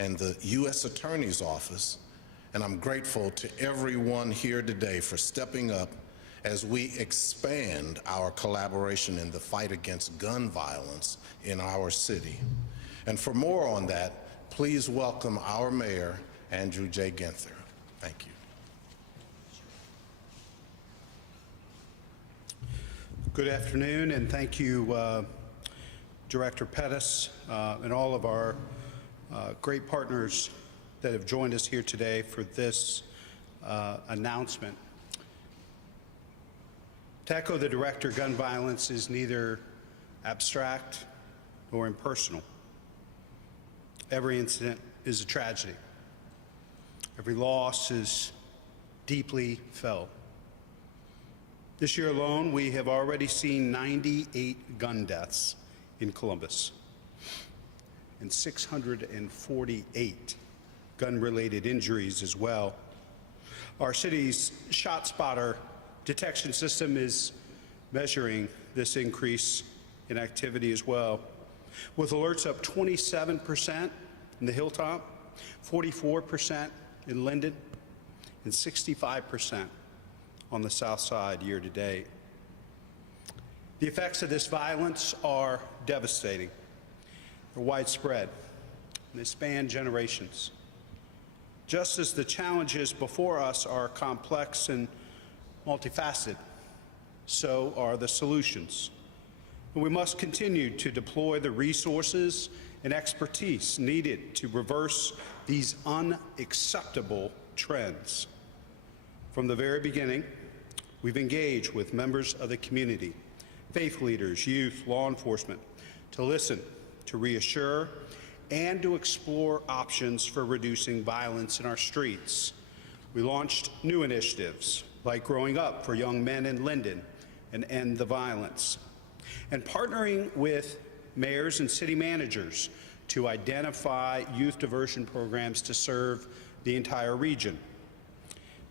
and the U.S. Attorney's Office, and I'm grateful to everyone here today for stepping up as we expand our collaboration in the fight against gun violence in our city. And for more on that, please welcome our Mayor, Andrew J. Ginther. Thank you. Good afternoon, and thank you, Director Pettis, and all of our great partners that have joined us here today for this announcement. To echo the Director, gun violence is neither abstract nor impersonal. Every incident is a tragedy. Every loss is deeply felt. This year alone, we have already seen 98 gun deaths in Columbus and 648 gun-related injuries as well. Our city's ShotSpotter detection system is measuring this increase in activity as well, with alerts up 27% in the Hilltop, 44% in Linden, and 65% on the South Side year to date. The effects of this violence are devastating. They're widespread, and they span generations. Just as the challenges before us are complex and multifaceted, so are the solutions. And we must continue to deploy the resources and expertise needed to reverse these unacceptable trends. From the very beginning, we've engaged with members of the community, faith leaders, youth, law enforcement, to listen, to reassure, and to explore options for reducing violence in our streets. We launched new initiatives like Growing Up for young men in Linden and End the Violence, and partnering with mayors and city managers to identify youth diversion programs to serve the entire region.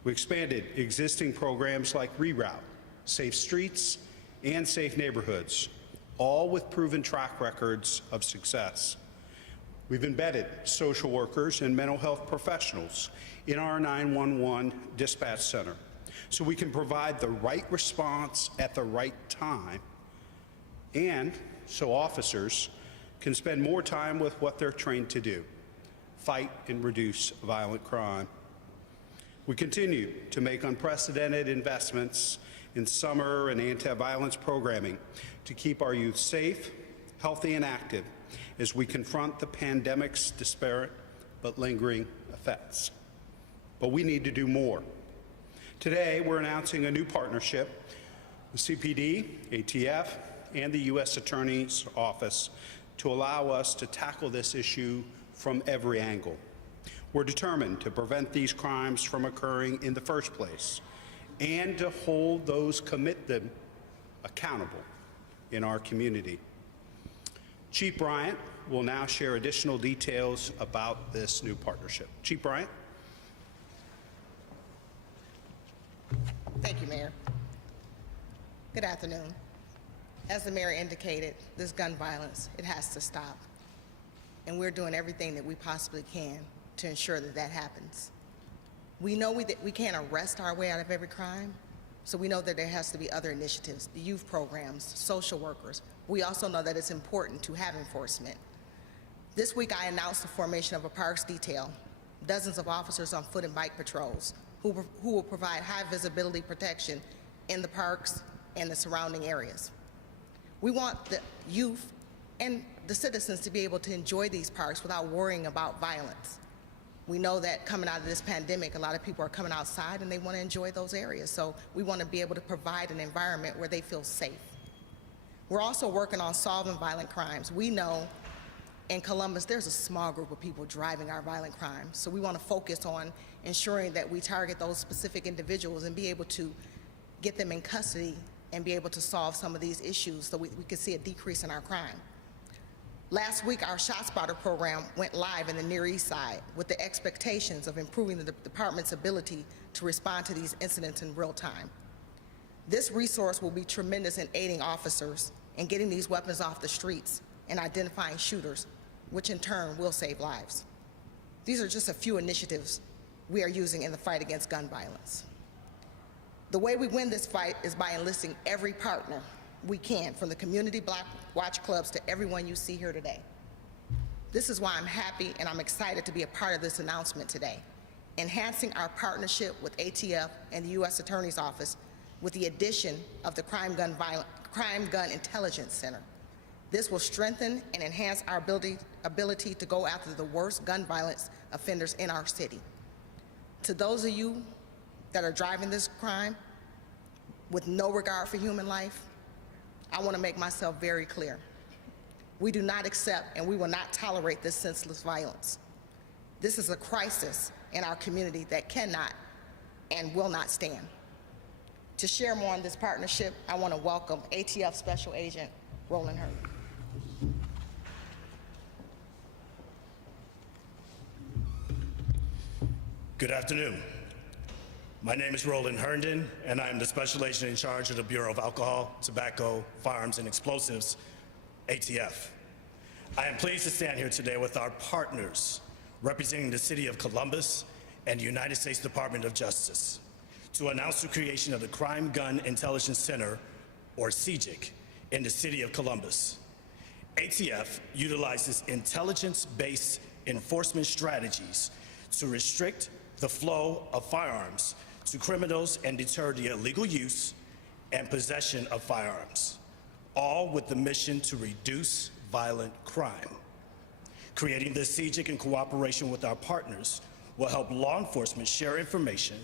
We expanded existing programs like Reroute, Safe Streets, and Safe Neighborhoods, all with proven track records of success. We've embedded social workers and mental health professionals in our 911 dispatch center so we can provide the right response at the right time, and so officers can spend more time with what they're trained to do: fight and reduce violent crime. We continue to make unprecedented investments in summer and anti-violence programming to keep our youth safe, healthy, and active as we confront the pandemic's disparate but lingering effects. But we need to do more. Today, we're announcing a new partnership with CPD, ATF, and the U.S. Attorney's Office to allow us to tackle this issue from every angle. We're determined to prevent these crimes from occurring in the first place and to hold those commit them accountable in our community. Chief Bryant will now share additional details about this new partnership. Chief Bryant. Thank you, Mayor. Good afternoon. As the Mayor indicated, this gun violence, it has to stop. And we're doing everything that we possibly can to ensure that that happens. We know that we can't arrest our way out of every crime, so we know that there has to be other initiatives, the youth programs, social workers. We also know that it's important to have enforcement. This week I announced the formation of a parks detail, dozens of officers on foot and bike patrols who will provide high visibility protection in the parks and the surrounding areas. We want the youth and the citizens to be able to enjoy these parks without worrying about violence. We know that coming out of this pandemic, a lot of people are coming outside and they want to enjoy those areas. So we want to be able to provide an environment where they feel safe. We're also working on solving violent crimes. We know in Columbus, there's a small group of people driving our violent crimes. So we want to focus on ensuring that we target those specific individuals and be able to get them in custody and be able to solve some of these issues so we can see a decrease in our crime. Last week, our ShotSpotter program went live in the Near East Side with the expectations of improving the department's ability to respond to these incidents in real time. This resource will be tremendous in aiding officers in getting these weapons off the streets and identifying shooters, which in turn will save lives. These are just a few initiatives we are using in the fight against gun violence. The way we win this fight is by enlisting every partner we can, from the community block watch clubs to everyone you see here today. This is why I'm happy and I'm excited to be a part of this announcement today, enhancing our partnership with ATF and the U.S. Attorney's Office with the addition of the Crime Gun Intelligence Center. This will strengthen and enhance our ability to go after the worst gun violence offenders in our city. To those of you that are driving this crime with no regard for human life, I want to make myself very clear. We do not accept and we will not tolerate this senseless violence. This is a crisis in our community that cannot and will not stand. To share more on this partnership, I want to welcome ATF Special Agent Roland Herndon. Good afternoon. My name is Roland Herndon, and I am the Special Agent in charge of the Bureau of Alcohol, Tobacco, Firearms, and Explosives, ATF. I am pleased to stand here today with our partners representing the City of Columbus and the United States Department of Justice to announce the creation of the Crime Gun Intelligence Center, or CGIC, in the City of Columbus. ATF utilizes intelligence-based enforcement strategies to restrict the flow of firearms to criminals and deter the illegal use and possession of firearms, all with the mission to reduce violent crime. Creating this CGIC in cooperation with our partners will help law enforcement share information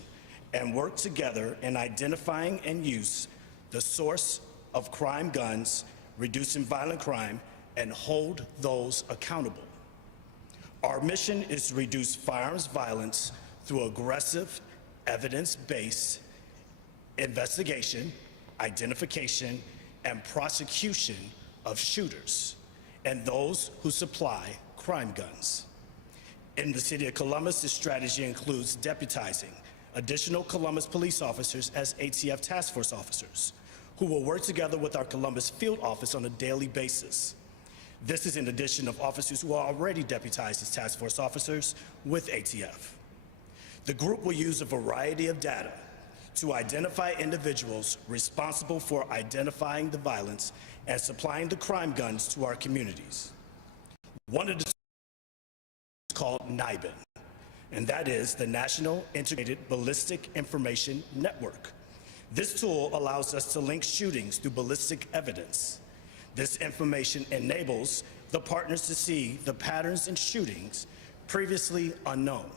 and work together in identifying and use the source of crime guns, reducing violent crime, and hold those accountable. Our mission is to reduce firearms violence through aggressive, evidence-based investigation, identification, and prosecution of shooters and those who supply crime guns. In the City of Columbus, this strategy includes deputizing additional Columbus police officers as ATF task force officers, who will work together with our Columbus field office on a daily basis. This is in addition of officers who are already deputized as task force officers with ATF. The group will use a variety of data to identify individuals responsible for identifying the violence and supplying the crime guns to our communities. One of the is called NIBIN, and that is the National Integrated Ballistic Information Network. This tool allows us to link shootings through ballistic evidence. This information enables the partners to see the patterns in shootings previously unknown.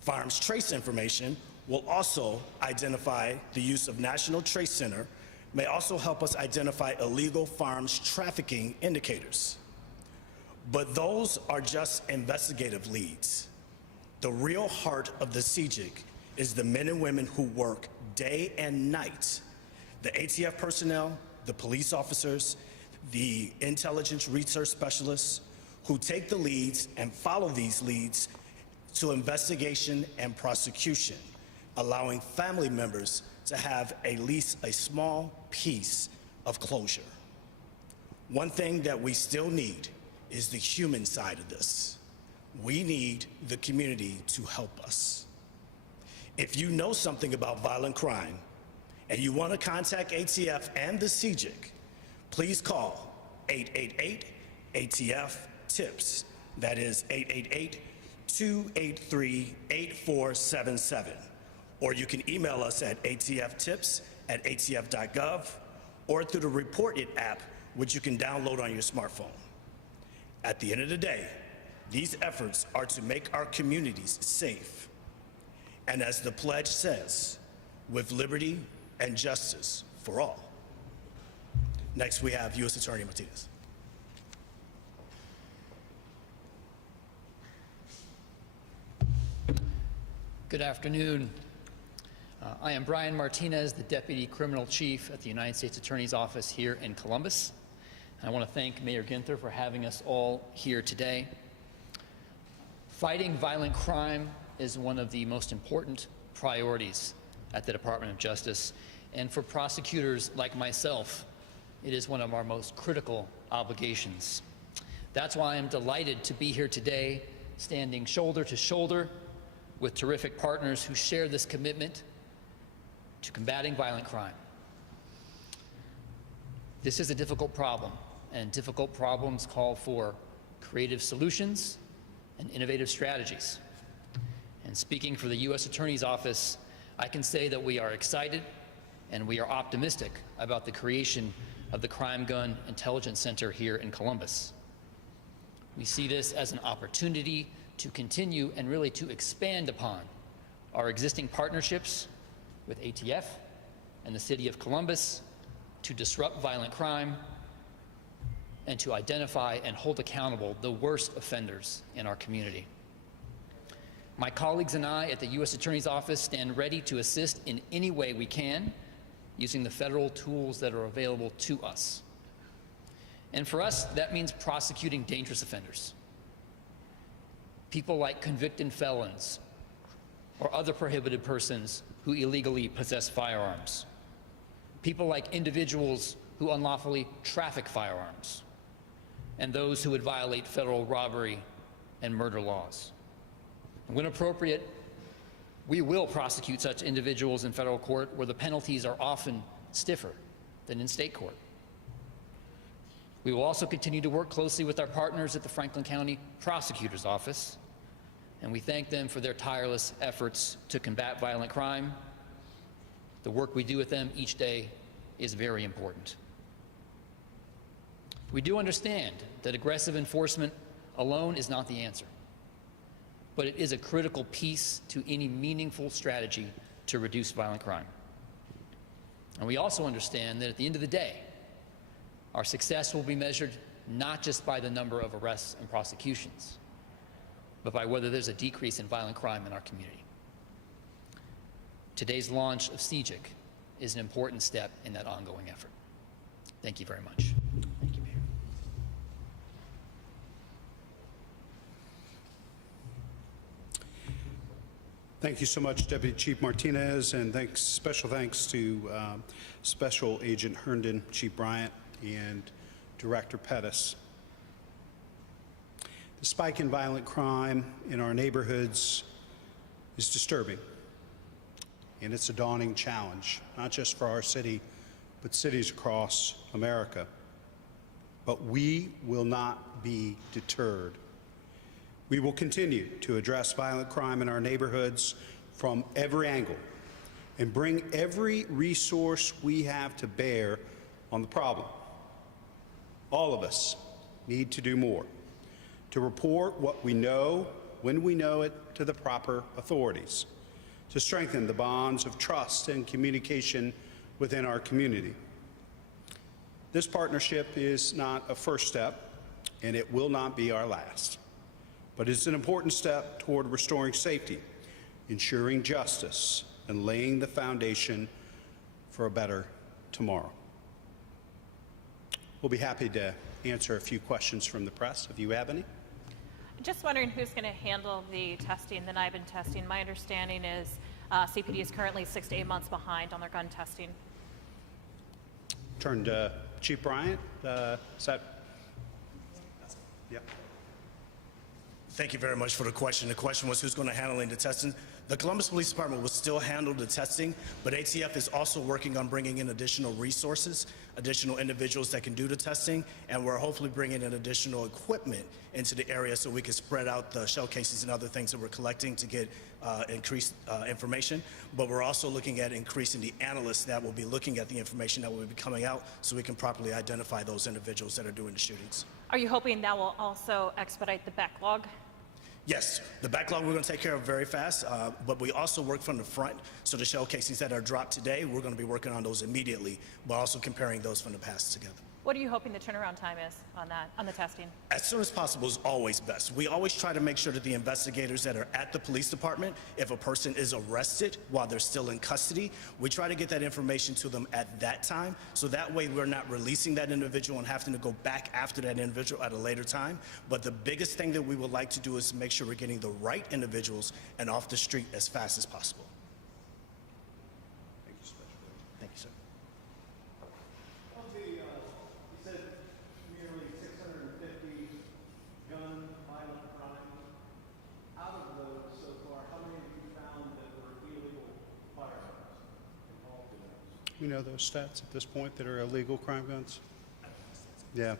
Firearms trace information will also identify the use of National Trace Center, may also help us identify illegal firearms trafficking indicators. But those are just investigative leads. The real heart of the CGIC is the men and women who work day and night, the ATF personnel, the police officers, the intelligence research specialists who take the leads and follow these leads to investigation and prosecution, allowing family members to have at least a small piece of closure. One thing that we still need is the human side of this. We need the community to help us. If you know something about violent crime and you want to contact ATF and the CGIC, please call 888-ATF-TIPS. That is 888-283-8477. Or you can email us at atftips@atf.gov or through the Report It app, which you can download on your smartphone. At the end of the day, these efforts are to make our communities safe. And as the pledge says, with liberty and justice for all. Next, we have U.S. Attorney Martinez. Good afternoon. I am Brian Martinez, the Deputy Criminal Chief at the United States Attorney's Office here in Columbus. I want to thank Mayor Ginther for having us all here today. Fighting violent crime is one of the most important priorities at the Department of Justice, and for prosecutors like myself, it is one of our most critical obligations. That's why I'm delighted to be here today standing shoulder to shoulder with terrific partners who share this commitment to combating violent crime. This is a difficult problem, and difficult problems call for creative solutions and innovative strategies. And speaking for the U.S. Attorney's Office, I can say that we are excited and we are optimistic about the creation of the Crime Gun Intelligence Center here in Columbus. We see this as an opportunity to continue and really to expand upon our existing partnerships with ATF and the City of Columbus to disrupt violent crime and to identify and hold accountable the worst offenders in our community. My colleagues and I at the U.S. Attorney's Office stand ready to assist in any way we can using the federal tools that are available to us. And for us, that means prosecuting dangerous offenders. People like convicted felons or other prohibited persons who illegally possess firearms. People like individuals who unlawfully traffic firearms, and those who would violate federal robbery and murder laws. And when appropriate, we will prosecute such individuals in federal court where the penalties are often stiffer than in state court. We will also continue to work closely with our partners at the Franklin County Prosecutor's Office, and we thank them for their tireless efforts to combat violent crime. The work we do with them each day is very important. We do understand that aggressive enforcement alone is not the answer, but it is a critical piece to any meaningful strategy to reduce violent crime. And we also understand that at the end of the day, our success will be measured not just by the number of arrests and prosecutions, but by whether there's a decrease in violent crime in our community. Today's launch of CJIC is an important step in that ongoing effort. Thank you very much. Thank you, Mayor. Thank you so much, Deputy Chief Martinez, and special thanks to Special Agent Herndon, Chief Bryant, and Director Pettis. The spike in violent crime in our neighborhoods is disturbing, and it's a daunting challenge, not just for our city, but cities across America. But we will not be deterred. We will continue to address violent crime in our neighborhoods from every angle and bring every resource we have to bear on the problem. All of us need to do more to report what we know when we know it to the proper authorities, to strengthen the bonds of trust and communication within our community. This partnership is not a first step, and it will not be our last, but it's an important step toward restoring safety, ensuring justice, and laying the foundation for a better tomorrow. We'll be happy to answer a few questions from the press, if you have any. Just wondering who's going to handle the testing, the NIBIN testing. My understanding is CPD is currently 6 to 8 months behind on their gun testing. Turn to Chief Bryant. Is that? Yep. Thank you very much for the question. The question was who's going to handle the testing. The Columbus Police Department will still handle the testing, but ATF is also working on bringing in additional resources, additional individuals that can do the testing, and we're hopefully bringing in additional equipment into the area so we can spread out the shell cases and other things that we're collecting to get increased information. But we're also looking at increasing the analysts that will be looking at the information that will be coming out so we can properly identify those individuals that are doing the shootings. Are you hoping that will also expedite the backlog? Yes, the backlog we're going to take care of very fast, but we also work from the front. So the shell casings that are dropped today, we're going to be working on those immediately, but also comparing those from the past together. What are you hoping the turnaround time is on that, on the testing? As soon as possible is always best. We always try to make sure that the investigators that are at the police department, if a person is arrested while they're still in custody, we try to get that information to them at that time, so that way we're not releasing that individual and having to go back after that individual at a later time. But the biggest thing that we would like to do is make sure we're getting the right individuals and off the street as fast as possible. Thank you, Special Agent. Thank you, sir. You said nearly 650 gun violent crimes we know those stats at this point that are illegal crime guns? Yeah.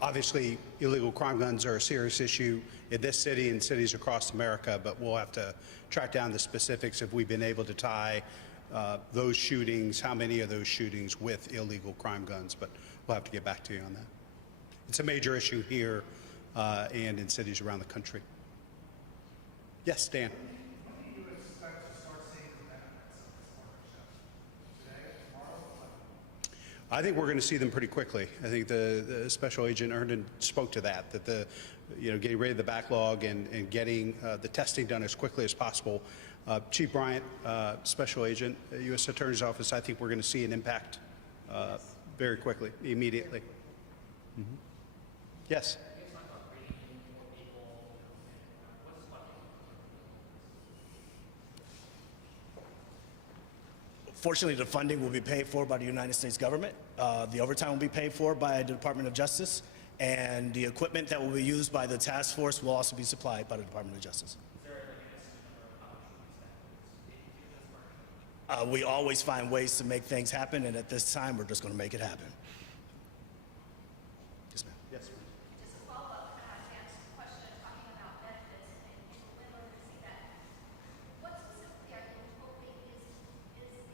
Obviously, illegal crime guns are a serious issue in this city and cities across America, but we'll have to track down the specifics if we've been able to tie those shootings, how many of those shootings with illegal crime guns, but we'll have to get back to you on that. It's a major issue here and in cities around the country. Yes, Dan. I think we're going to see them pretty quickly. I think the Special Agent Herndon spoke to that getting rid of the backlog and getting the testing done as quickly as possible. Chief Bryant, Special Agent, U.S. Attorney's Office, I think we're going to see an impact very quickly, immediately. Mm-hmm. Yes? Fortunately, the funding will be paid for by the United States government. The overtime will be paid for by the Department of Justice, and the equipment that will be used by the task force will also be supplied by the Department of Justice. We always find ways to make things happen, and at this time, we're just going to make it happen. Yes, ma'am. Yes, ma'am. Just a follow-up to Dan's question talking about benefits and when we're going to see that. What specifically are you hoping is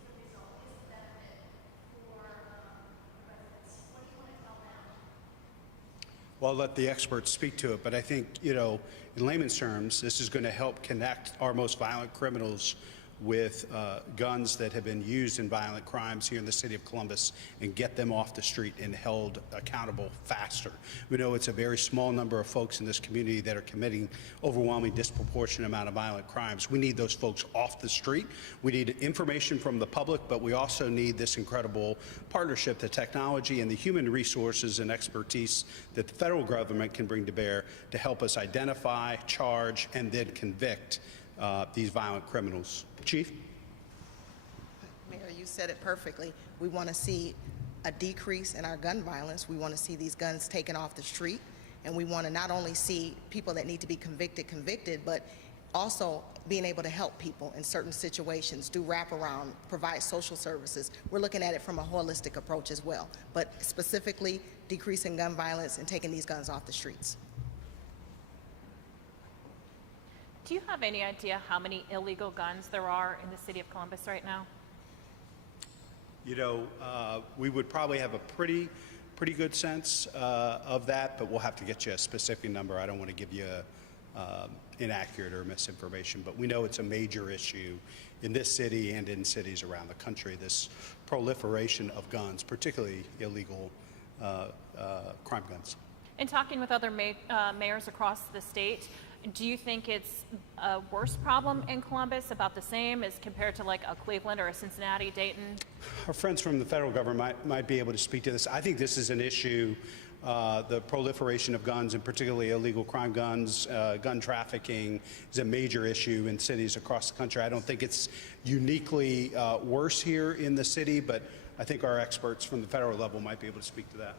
the result, is the benefit for residents? What do you want to tell them? Well, I'll let the experts speak to it, but I think, in layman's terms, this is going to help connect our most violent criminals with guns that have been used in violent crimes here in the city of Columbus and get them off the street and held accountable faster. We know it's a very small number of folks in this community that are committing overwhelming disproportionate amount of violent crimes. We need those folks off the street. We need information from the public, but we also need this incredible partnership, the technology and the human resources and expertise that the federal government can bring to bear to help us identify, charge, and then convict these violent criminals. Chief? Mayor, you said it perfectly. We want to see a decrease in our gun violence. We want to see these guns taken off the street. And we want to not only see people that need to be convicted, but also being able to help people in certain situations, do wraparound, provide social services. We're looking at it from a holistic approach as well, but specifically decreasing gun violence and taking these guns off the streets. Do you have any idea how many illegal guns there are in the city of Columbus right now? We would probably have a pretty good sense of that, but we'll have to get you a specific number. I don't want to give you inaccurate or misinformation, but we know it's a major issue in this city and in cities around the country, this proliferation of guns, particularly illegal crime guns. In talking with other mayors across the state, do you think it's a worse problem in Columbus, about the same as compared to like a Cleveland or a Cincinnati, Dayton? Our friends from the federal government might be able to speak to this. I think this is an issue, the proliferation of guns and particularly illegal crime guns, gun trafficking is a major issue in cities across the country. I don't think it's uniquely worse here in the city, but I think our experts from the federal level might be able to speak to that.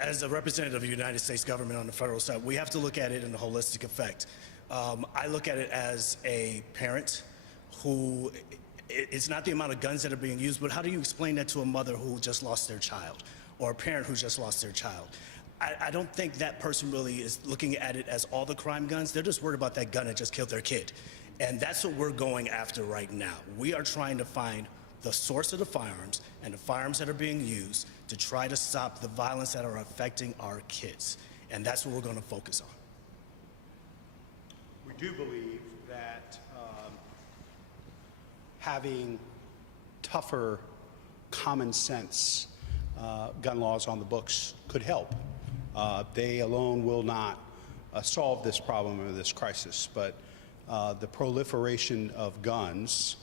As a representative of the United States government on the federal side, we have to look at it in a holistic effect. I look at it as a parent who, it's not the amount of guns that are being used, but how do you explain that to a mother who just lost their child or a parent who just lost their child? I don't think that person really is looking at it as all the crime guns. They're just worried about that gun that just killed their kid. And that's what we're going after right now. We are trying to find the source of the firearms and the firearms that are being used to try to stop the violence that are affecting our kids. And that's what we're going to focus on. We do believe that having tougher common sense gun laws on the books could help. They alone will not solve this problem or this crisis, but the proliferation of guns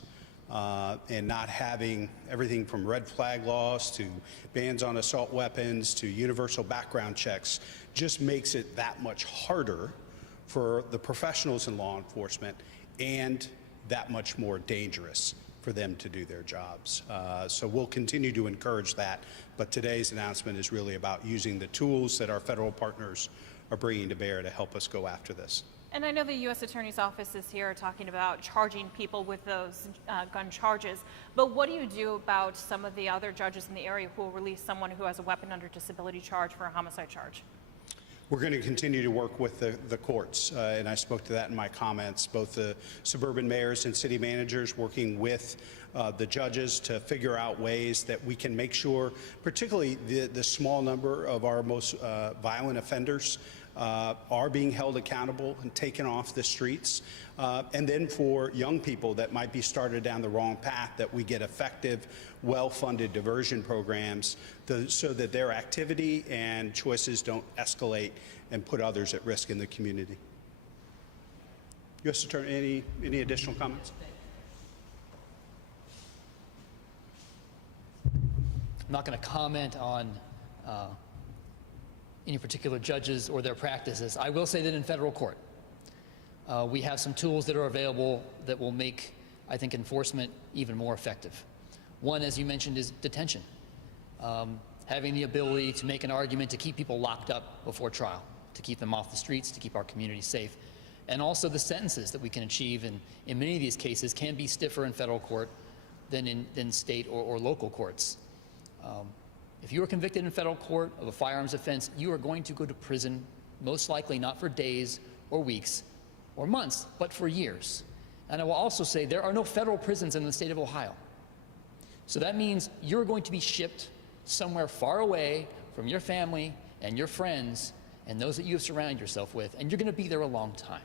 and not having everything from red flag laws to bans on assault weapons to universal background checks just makes it that much harder for the professionals in law enforcement and that much more dangerous for them to do their jobs. So we'll continue to encourage that, but today's announcement is really about using the tools that our federal partners are bringing to bear to help us go after this. And I know the U.S. Attorney's Office is here talking about charging people with those gun charges, but what do you do about some of the other judges in the area who will release someone who has a weapon under disability charge for a homicide charge? We're going to continue to work with the courts, and I spoke to that in my comments, both the suburban mayors and city managers working with the judges to figure out ways that we can make sure, particularly the small number of our most violent offenders are being held accountable and taken off the streets. And then for young people that might be started down the wrong path, that we get effective, well-funded diversion programs so that their activity and choices don't escalate and put others at risk in the community. U.S. Attorney, any additional comments? I'm not going to comment on any particular judges or their practices. I will say that in federal court, we have some tools that are available that will make, I think, enforcement even more effective. One, as you mentioned, is detention. Having the ability to make an argument to keep people locked up before trial, to keep them off the streets, to keep our community safe. And also the sentences that we can achieve in many of these cases can be stiffer in federal court than in state or local courts. If you are convicted in federal court of a firearms offense, you are going to go to prison, most likely not for days or weeks or months, but for years. And I will also say there are no federal prisons in the state of Ohio. So that means you're going to be shipped somewhere far away from your family and your friends and those that you have surrounded yourself with, and you're going to be there a long time.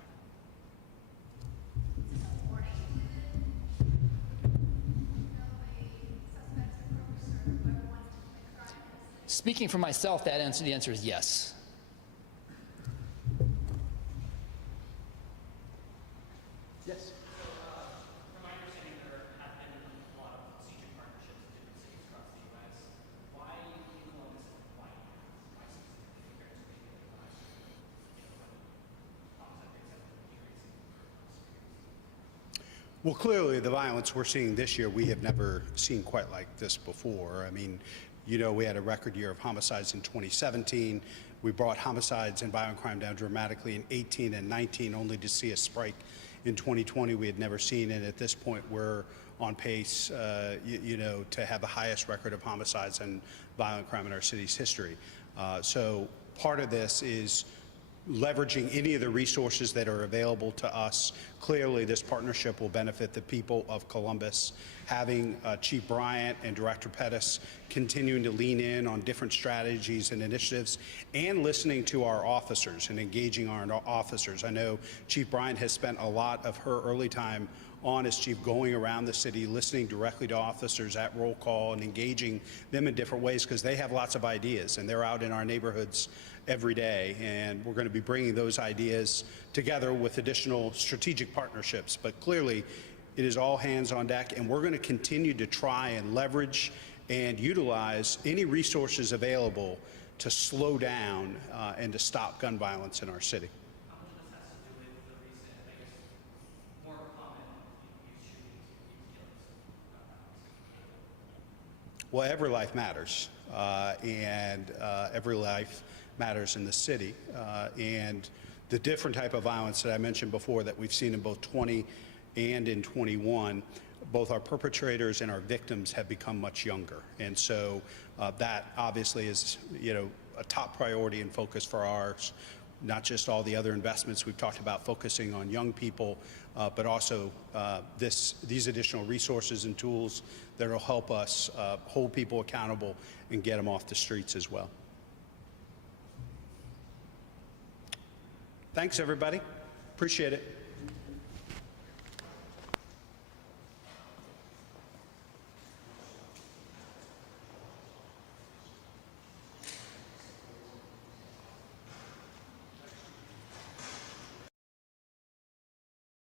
Speaking for myself, the answer is yes. Yes. From my understanding, there have been a lot of strategic partnerships with different cities across the U.S. Why in Columbus and why specifically compared to maybe the last, homicide rates have been decreasing? Well, clearly the violence we're seeing this year, we have never seen quite like this before. I mean, you know, we had a record year of homicides in 2017. We brought homicides and violent crime down dramatically in 18 and 19, only to see a spike in 2020 we had never seen. And at this point, we're on pace, you know, to have the highest record of homicides and violent crime in our city's history. So part of this is leveraging any of the resources that are available to us. Clearly, this partnership will benefit the people of Columbus. Having Chief Bryant and Director Pettis continuing to lean in on different strategies and initiatives, and listening to our officers and engaging our officers. I know Chief Bryant has spent a lot of her early time on as chief going around the city, listening directly to officers at roll call and engaging them in different ways, because they have lots of ideas and they're out in our neighborhoods every day, and we're going to be bringing those ideas together with additional strategic partnerships. But clearly, it is all hands on deck, and we're going to continue to try and leverage and utilize any resources available to slow down and to stop gun violence in our city. How much of this has to do with the recent, I guess, more common youth shootings, youth killings? Well, every life matters, and every life matters in the city. And the different type of violence that I mentioned before that we've seen in both 20 and in 21, both our perpetrators and our victims have become much younger. And so that obviously is, you know, a top priority and focus for ours, not just all the other investments we've talked about focusing on young people, but also these additional resources and tools that will help us hold people accountable and get them off the streets as well. Thanks, everybody. Appreciate it.